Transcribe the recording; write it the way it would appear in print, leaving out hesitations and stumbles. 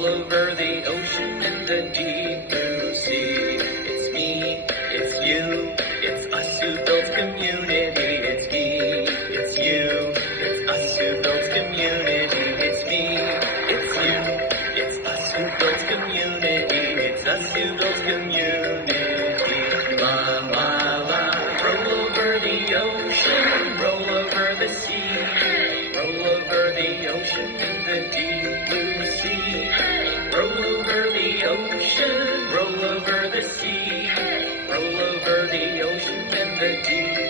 roll over the ocean and the deep blue sea. It's me, it's you, it's us who built community. It's me, it's you, it's us who built community. It's me, it's you, it's us who built community. It's us who built community. La la la, roll over the ocean, roll over the sea, roll over the ocean and the deep blue sea. Roll over the ocean, roll over the sea, roll over the ocean and the deep